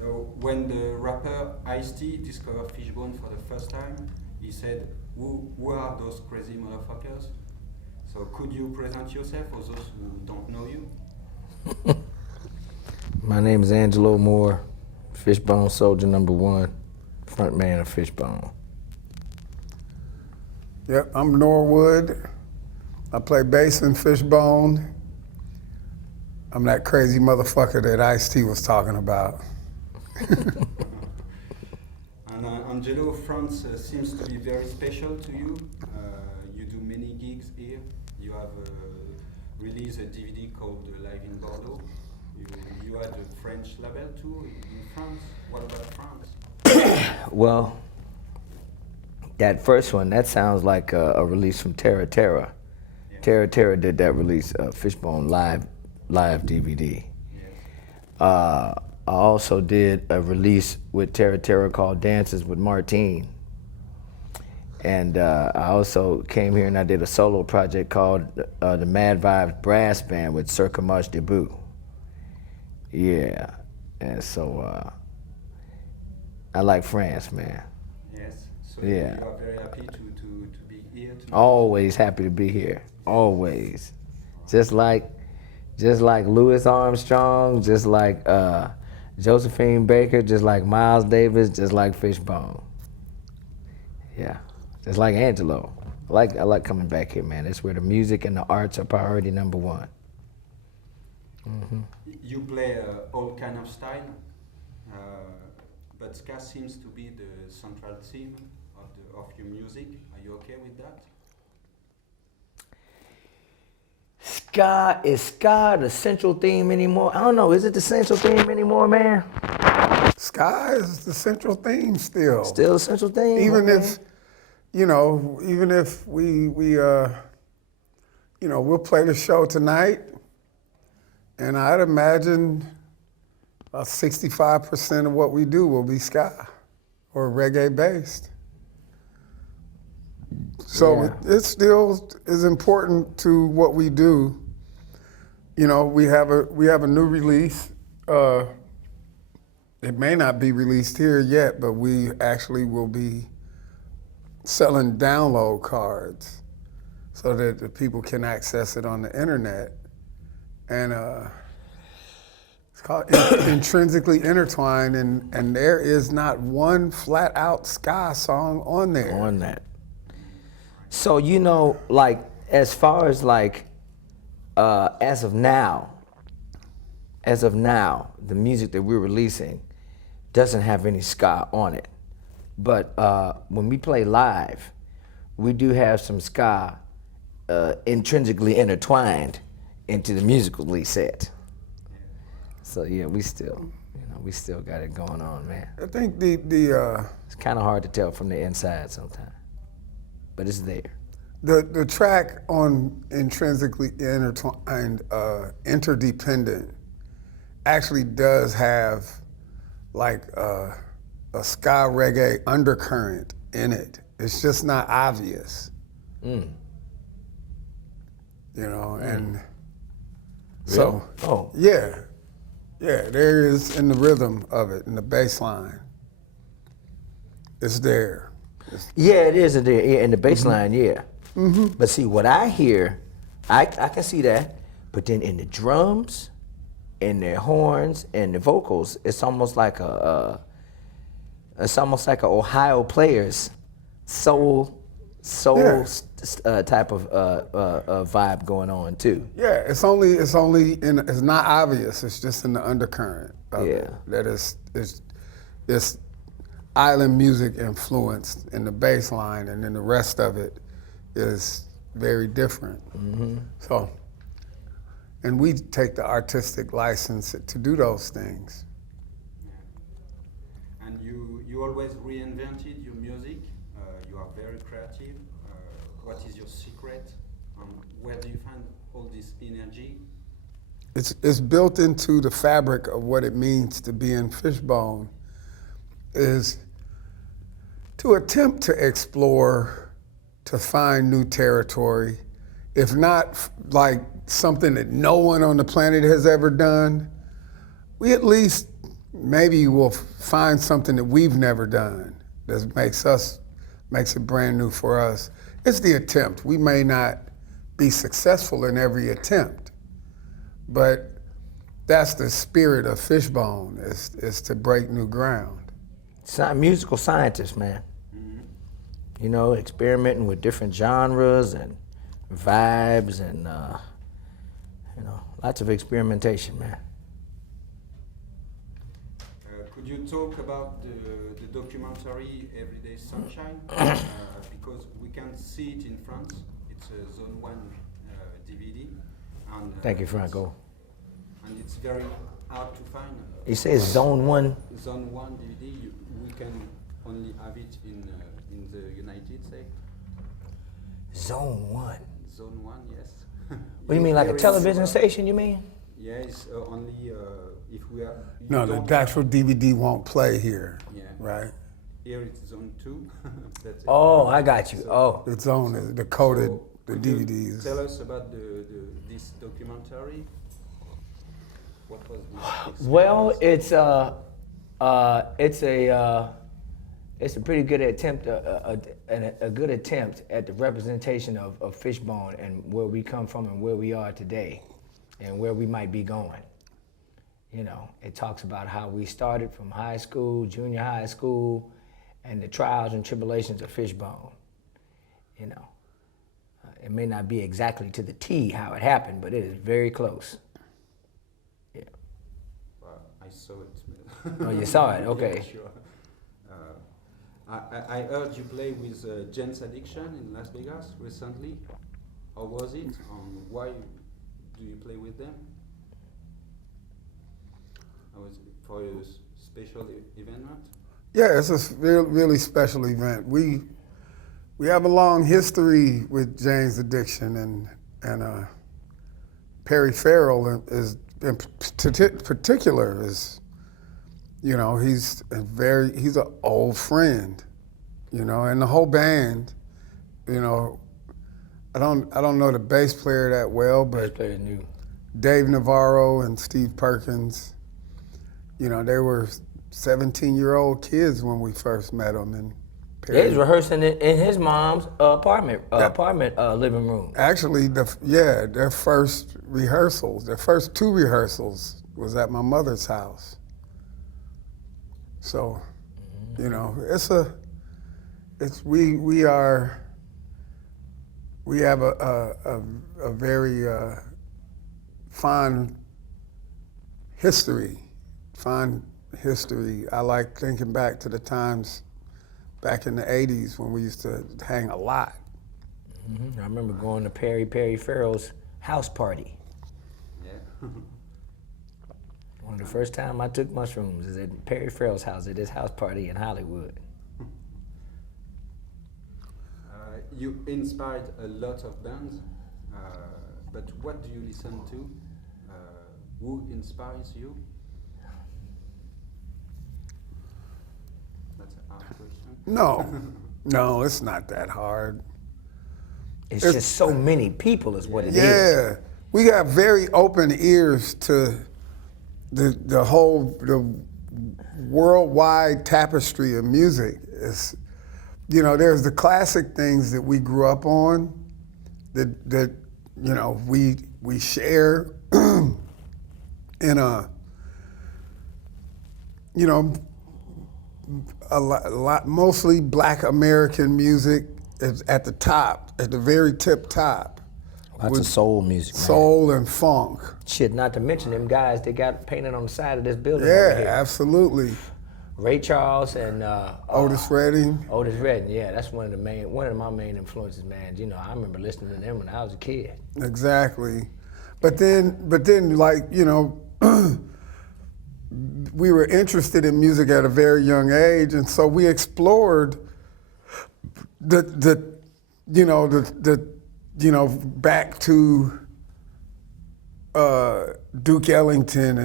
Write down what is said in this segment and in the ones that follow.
So when the rapper Ice-T discovered Fishbone for the first time, he said, who are those crazy motherfuckers? So could you present yourself for those who don't know you? My name is Angelo Moore, Fishbone Soldier #1, front man of Fishbone. Yep, I'm Norwood. I play bass in Fishbone. I'm that crazy motherfucker that Ice-T was talking about. And Angelo, France seems to be very special to you. You do many gigs here. You have released a DVD called Live in Bordeaux. You had a French label too in France. What about France? Well, that first one, that sounds like a release from Terra Terra. Yeah. Terra Terra did that release, Fishbone live DVD. Yes. I also did a release with Terra Terra called Dances with Martine. And I also came here and I did a solo project called the Mad Vibes Brass Band with Cirque Marche Debout. Yeah, and so I like France, man. Yes. So Yeah. you are very happy to be here tonight. Always happy to be here, always. Just like Louis Armstrong, just like Josephine Baker, just like Miles Davis, just like Fishbone. Yeah, just like Angelo. I like coming back here, man. It's where the music and the arts are priority #1. Mm-hmm. You play all kind of style, but ska seems to be the central theme of your music. Are you okay with that? Is ska the central theme anymore? I don't know. Is it the central theme anymore, man? Sky is the central theme still. Still the central theme? Even okay. if, even if we we'll play the show tonight, and I'd imagine about 65% of what we do will be ska or reggae based. So Yeah. it still is important to what we do. We have a new release. It may not be released here yet, but we actually will be selling download cards so that the people can access it on the internet. And it's called Intrinsically Intertwined, and there is not one flat out ska song on there. On that. So, like, as far as like, as of now, the music that we're releasing doesn't have any ska on it. But when we play live, we do have some ska intrinsically intertwined into the musically set. So yeah, we still got it going on, man. I think It's kind of hard to tell from the inside sometimes, but it's there. the track on Intrinsically Intertwined, Interdependent, actually does have like a ska reggae undercurrent in it. It's just not obvious. Mm. And Really? so Oh. yeah, there is in the rhythm of it, in the bass line. It's there. Yeah, it is in the bass line, yeah. Mm-hmm. But see, what I hear, I can see that, but then in the drums, in the horns, and the vocals, it's almost like a Ohio Players soul type of vibe going on too. Yeah, it's not obvious. It's just in the undercurrent of it. That it's island music influenced in the bass line, and then the rest of it is very different. Mm-hmm. So, and we take the artistic license to do those things. And you always reinvented your music. You are very creative. What is your secret? Where do you find all this energy? It's built into the fabric of what it means to be in Fishbone, is to attempt to explore, to find new territory, if not like something that no one on the planet has ever done, we at least maybe we'll find something that we've never done that makes it brand new for us. It's the attempt. We may not be successful in every attempt, but that's the spirit of Fishbone, is to break new ground. Musical scientist, man. You know, experimenting with different genres and vibes and, you know, lots of experimentation, man. Could you talk about the documentary Everyday Sunshine? Because we can see it in France. It's a Zone 1 DVD. And, Thank you, Franco. And it's very hard to find. He says Zone 1. Zone 1 DVD, we can only have it in the United States. Zone 1. Zone 1, yes. What do you mean, like a television station, you mean? Yes, only if we are... No, the actual DVD won't play here, Yeah. right? Here it's Zone 2. That's it. Oh, I got you. Oh. The zone is the coded, the could you DVDs. tell us about this documentary. What was the Well, it's a pretty good attempt, a good attempt at the representation of Fishbone and where we come from and where we are today, and where we might be going. You know, it talks about how we started from high school, junior high school, and the trials and tribulations of Fishbone. You know, it may not be exactly to the T how it happened, but it is very close. Yeah. I saw it. Oh, you saw it? Okay. Yeah, sure. I heard you play with Jane's Addiction in Las Vegas recently. How was it? Why do you play with them? Was it for a special event? Yeah, it's a really special event. We have a long history with Jane's Addiction, and Perry Farrell is in particular is, you know, he's an old friend, you know, and the whole band, you know, I don't know the bass player that well, but Dave Navarro and Steve Perkins, you know, they were 17-year-old kids when we first met them. And they was rehearsing in his mom's apartment living room. Actually, their first rehearsals, their first 2 rehearsals was at my mother's house. So, you know, we have a very fond history. I like thinking back to the times back in the 80s when we used to hang a lot. I remember going to Perry Farrell's house party. Yeah. One of the first time I took mushrooms is at Perry Farrell's house at his house party in Hollywood. You inspired a lot of bands, but what do you listen to? Who inspires you? That's a hard question. No, it's not that hard. It's just so many people is what it is. Yeah, we got very open ears to the worldwide tapestry of music. It's, you know, there's the classic things that we grew up on that you know we share in you know, a lot mostly Black American music is at the top, at the very top. Lots of soul music, man. Soul and funk. Shit, not to mention them guys that got painted on the side of this building Yeah, over here. absolutely. Ray Charles and Otis Redding. Otis Redding, yeah, that's one of my main influences, man. You know, I remember listening to them when I was a kid. Exactly, but then, like, you know, we were interested in music at a very young age, and so we explored the back to Duke Ellington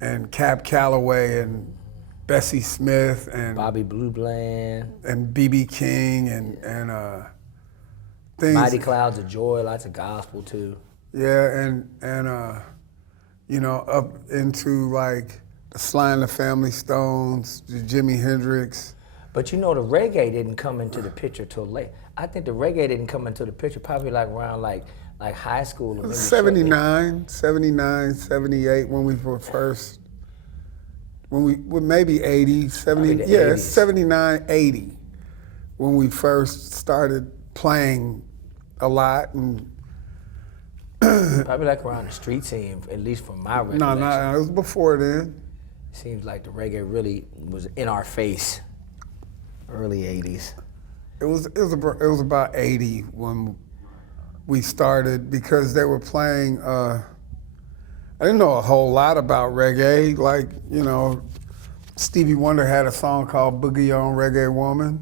and Cab Calloway and Bessie Smith and Bobby Blue Bland and B.B. King and things. Mighty Clouds of Joy, lots of gospel too. Yeah, and you know, up into like the Sly and the Family Stones, the Jimi Hendrix. But you know, the reggae didn't come into the picture till late. I think the reggae didn't come into the picture probably like around like high school. Or maybe 79, 78 when we were first, maybe 80, 70, the yeah, 80s. 79, 80 when we first started playing a lot. And Probably like around the street scene, at least from my recollection. no, it was before then. Seems like the reggae really was in our face. Early 80s. It was about 80 when we started because they were playing. I didn't know a whole lot about reggae. Like, you know, Stevie Wonder had a song called "Boogie On Reggae Woman,"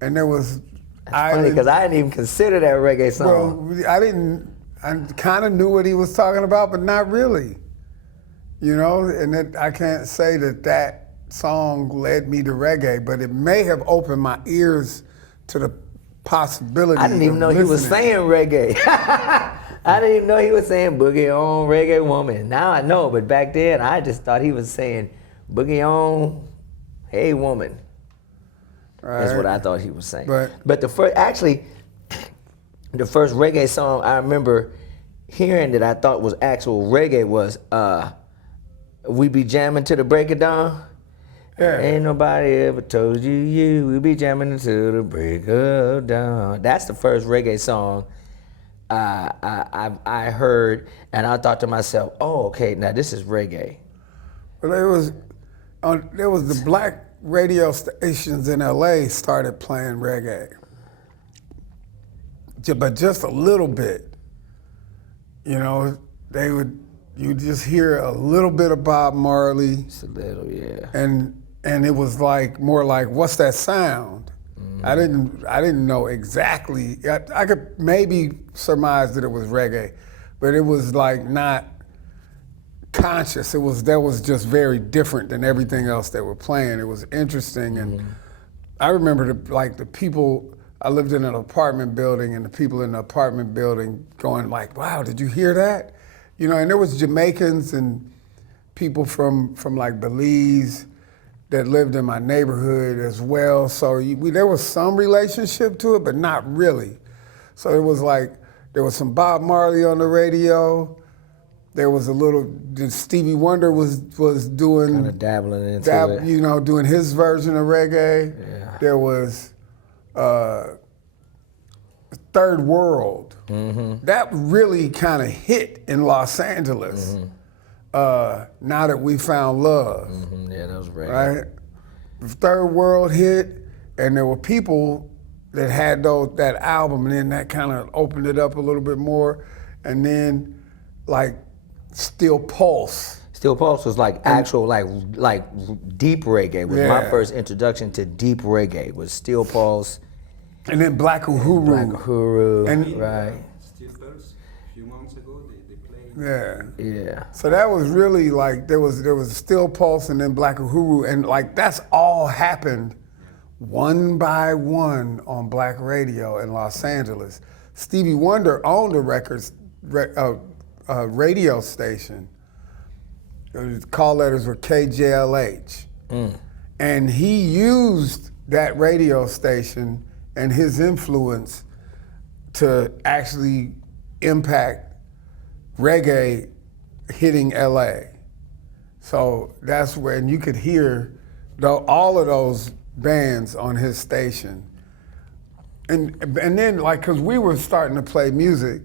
and there was. That's funny because I didn't even consider that reggae song. Well, I kind of knew what he was talking about, but not really. You know, and I can't say that song led me to reggae, but it may have opened my ears to the possibility. I didn't even know he was saying reggae. I didn't even know he was saying "Boogie On Reggae Woman." Now I know, but back then I just thought he was saying "Boogie On Hey Woman." Right. That's what I thought he was saying. But the first reggae song I remember hearing that I thought was actual reggae was "We Be Jamming to the Break of Dawn." Yeah. Ain't nobody ever told you we be jamming until the break of dawn. That's the first reggae song I heard, and I thought to myself, "Oh, okay, now this is reggae." Well, there was the black radio stations in LA started playing reggae, but just a little bit. You know, you just hear a little bit of Bob Marley. Just a little, yeah. And it was more like, what's that sound? Mm-hmm. I didn't know exactly. I could maybe surmise that it was reggae, but it was like not conscious. That was just very different than everything else they were playing. It was interesting, and I remember the people. I lived in an apartment building, and the people in the apartment building going like, "Wow, did you hear that?" You know, and there was Jamaicans and people from like Belize that lived in my neighborhood as well. So there was some relationship to it, but not really. So it was like, there was some Bob Marley on the radio. There was Stevie Wonder was doing. Kind of dabbling into it. You know, doing his version of reggae. Yeah. There was Third World. Mm-hmm. That really kind of hit in Los Angeles. Mm-hmm. Now That We Found Love. Mm-hmm. Yeah, that was reggae. Right? The Third World hit, and there were people that had that album, and then that kind of opened it up a little bit more. And then, like, Still Pulse. Still Pulse was like actual, like deep reggae. Was my first introduction to deep reggae. Was Still Pulse. And then Black Uhuru. Black Uhuru, right. Still Pulse, a few months ago, they played. Yeah. Yeah. So that was really like, there was Still Pulse and then Black Uhuru, and like that's all happened one by one on black radio in Los Angeles. Stevie Wonder owned a radio station. The call letters were KJLH. And he used that radio station and his influence to actually impact reggae hitting LA. So that's when you could hear all of those bands on his station. And then, like, because we were starting to play music,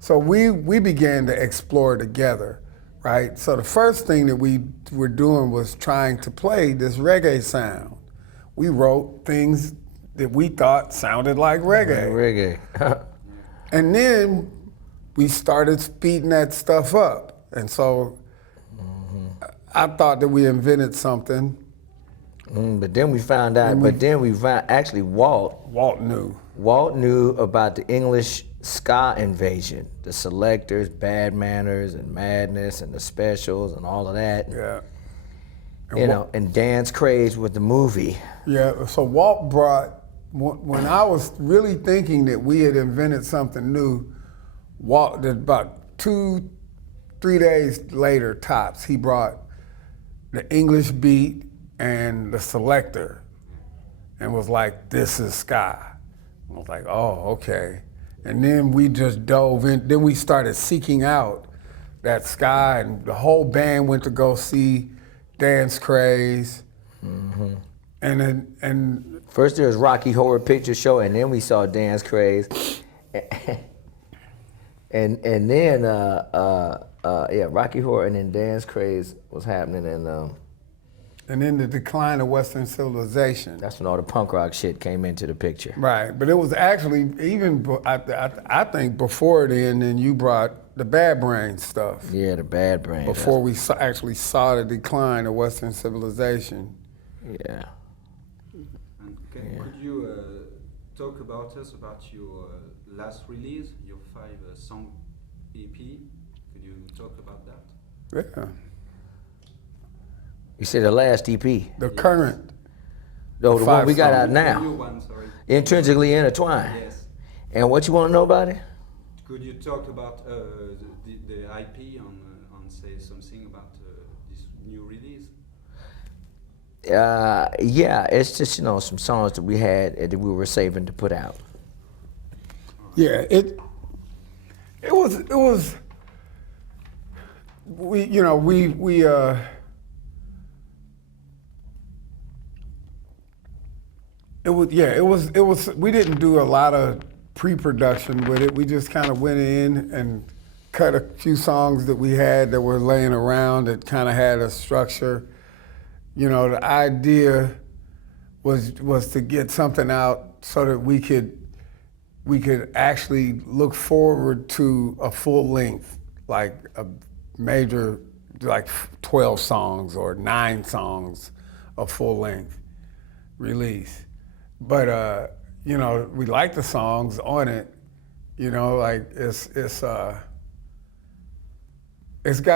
so we began to explore together, right? So the first thing that we were doing was trying to play this reggae sound. We wrote things that we thought sounded like reggae. And then we started speeding that stuff up. And so I thought that we invented something. But then we found out, actually Walt knew. Walt knew about the English ska invasion, the Selectors, Bad Manners, and Madness, and the Specials, and all of that. Yeah. And Dance Craze with the movie. Yeah, so Walt brought, when I was really thinking that we had invented something new, Walt, about 2-3 days later, tops, he brought the English beat and the selector, and was like, "This is ska." I was like, "Oh, okay." And then we just dove in. Then we started seeking out that ska, and the whole band went to go see Dance Craze. Mm-hmm. And first there was Rocky Horror Picture Show, and then we saw Dance Craze, and then Rocky Horror, and then Dance Craze was happening, and then the decline of Western civilization. that's when all the punk rock shit came into the picture. Right, but it was actually even I think before then. Then you brought the Bad Brain stuff. Yeah, the Bad Brain. Before we actually saw the decline of Western civilization. Yeah. And could you talk about us about your last release, your 5-song EP? Could you talk about that? Yeah. You said the last EP. The current. No, the one we got out The now. new one, sorry. Intrinsically Intertwined. Yes. And what you want to know about it? Could you talk about the IP on say something about this new release? Yeah, it's just some songs that we had that we were saving to put out. Yeah, it was we we didn't do a lot of pre-production with it. We just kind of went in and cut a few songs that we had that were laying around that kind of had a structure. The idea was to get something out so that we could actually look forward to a full length, like a major, like 12 songs or 9 songs, a full length release. But we like the songs on it. Like it's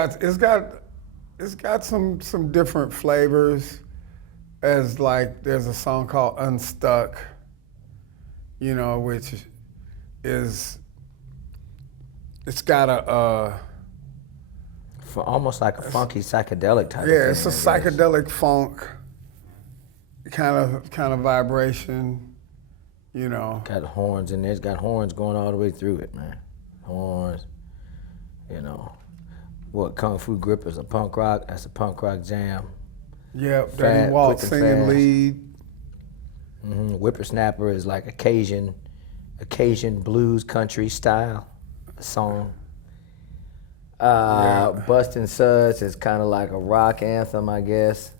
got some different flavors. As like there's a song called Unstuck, which is it's got a For almost like a funky psychedelic type of thing. yeah, it's a psychedelic funk kind of vibration, Got horns in there. It's got horns going all the way through it, man. Horns, What, Kung Fu Grip is a punk rock. That's a punk rock jam. Yep, Fat, Dirty Walt quick and singing fast. lead. Whippersnapper is like Cajun blues country style song. Bustin' Suds is kind of like a rock anthem, I guess.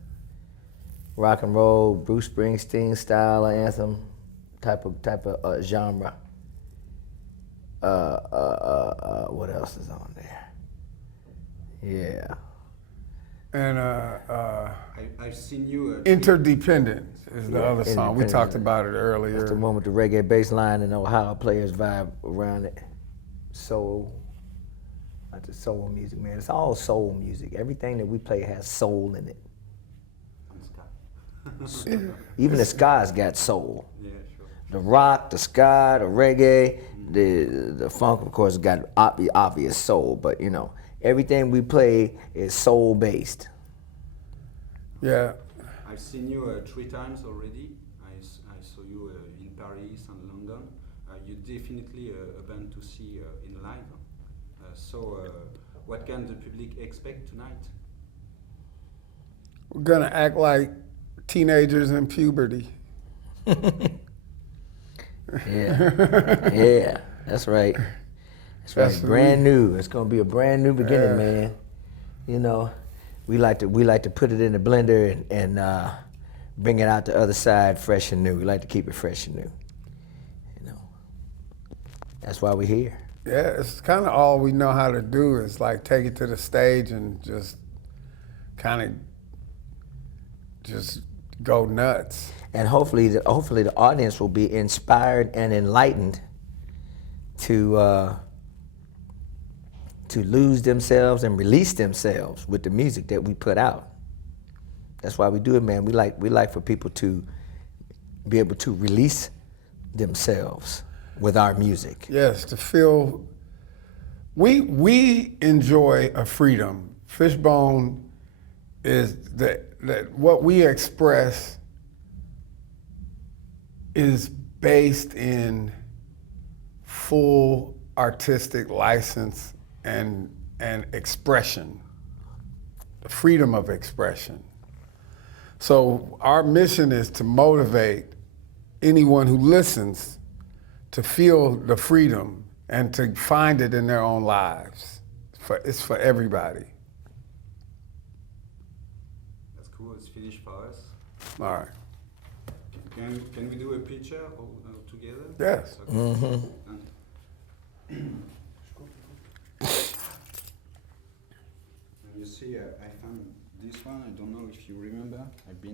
Rock and roll, Bruce Springsteen style anthem, type of genre. What else is on there? Yeah. And I've seen you. Interdependent is the other song. We Independent. talked about it earlier. That's the one with the reggae bass line and Ohio players vibe around it. Soul. That's the soul music, man. It's all soul music. Everything that we play has soul in it. Even the ska's got soul. Yeah, sure. The rock, the ska, the reggae, the funk, of course, got obvious soul, but everything we play is soul based. Yeah. I've seen you 3 times already. I saw you in Paris and London. You definitely a band to see in live. So what can the public expect tonight? We're gonna act like teenagers in puberty. Yeah, that's right. That's right. Brand new. It's gonna be a brand new beginning, man. We like to put it in the blender and bring it out the other side fresh and new. We like to keep it fresh and new. That's why we're here. Yeah, it's kind of all we know how to do is like take it to the stage and just kind of just go nuts. And hopefully the audience will be inspired and enlightened to lose themselves and release themselves with the music that we put out. That's why we do it, man. We like for people to be able to release themselves with our music. Yes, to feel we enjoy a freedom. Fishbone is that what we express is based in full artistic license and expression, the freedom of expression. So our mission is to motivate anyone who listens to feel the freedom and to find it in their own lives. It's for everybody. That's cool. It's finished for us. All right. Can we do a picture all together? Yes. Okay. Mm-hmm. And you see, I found this one. I don't know if you remember. I've been